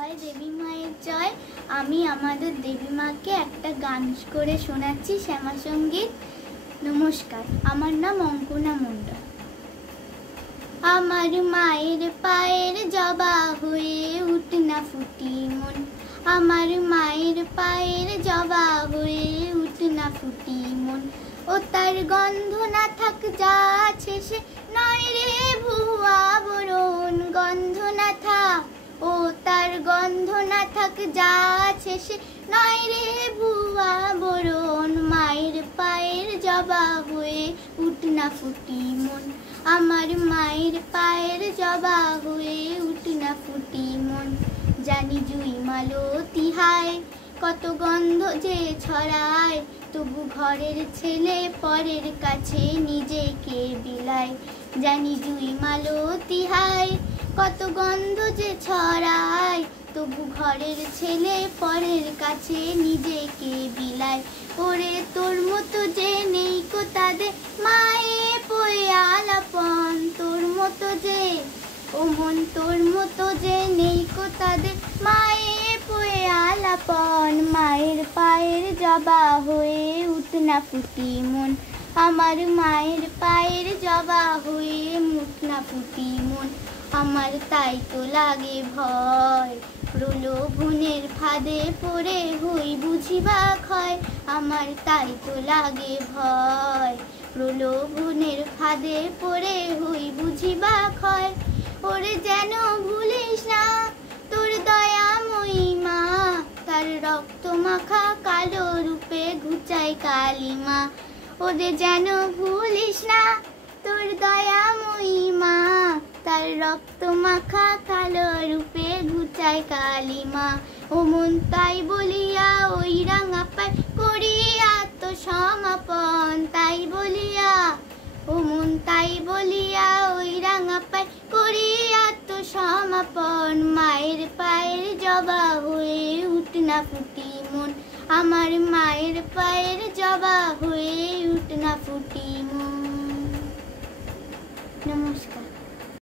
জয় দেবী মায়ের জয়। আমি আমাদের দেবী মাকে একটা গান করে শোনাচ্ছি, শ্যামা সঙ্গীত। নমস্কার, আমার নাম অঙ্কনা মণ্ডল। আমার মায়ের পায়ের জবা হয়ে উঠ না ফুটি মন, আমার মায়ের পায়ের জবা হয়ে উঠ না ফুটি মন। ও তার গন্ধ না থাক যা আছে সে নয় রে ভুয়া বরণ, গন্ধ না থাক, ও তার গন্ধ না থাক যা আছে সে নয় রে ভুয়া বরণ। মায়ের পায়ের জবা হয়ে উঠ না ফুটি মন, আমার মায়ের পায়ের জবা হয়ে উঠ না ফুটি মন। জানি জুই মালতী হায়, কত গন্ধ যে ছড়ায়, তবু ঘরের ছেলে পরের কাছে নিজেকে বিলায়। জানি জুই মালতী হায়, কত গন্ধ যে ছড়ায়, তবু ঘরের ছেলে পরের কাছে নিজেকে বিলায়। ওরে তোর মতো যে নেই কো তাদের মায়ে পয়ে আলাপন, তোর মতো যে ও মন, তোর মতো যে নেই কো তাদের মায়ে পয়ে আলাপন। মায়ের পায়ের জবা হয়ে উঠ না ফুটি মন, আমার মায়ের পায়ের জবা হয়ে উঠ না ফুটি মন। আমার তাই তো লাগে ভয়, প্রলোভনের ফাঁদে পড়ে হই বুঝিবা ক্ষয়। আমার তাই তো লাগে ভয়, প্রলোভনের ফাঁদে পড়ে হই বুঝিবা ক্ষয়। ওরে যেন ভুলিস না তোর দয়াময়ী মা, তার রক্ত মাখা কালো রূপে ঘুচায় কালিমা। ওরে যেন ভুলিস না তোর দয়াময়ী মা, তার রক্ত মাখা কালো রূপে ঘুচায় কালিমা। ও মন তাই বলিয়া ওই রাঙা পায় করি আত্মসমাপন, তাই বলিয়া ও মন তাই বলিয়া ওই রাঙা পায় করি আত্মসমাপন। মায়ের পায়ের জবা হয়ে উঠ না ফুটি মন, আমার মায়ের পায়ের জবা হয়ে উঠ না ফুটি মন। নমস্কার।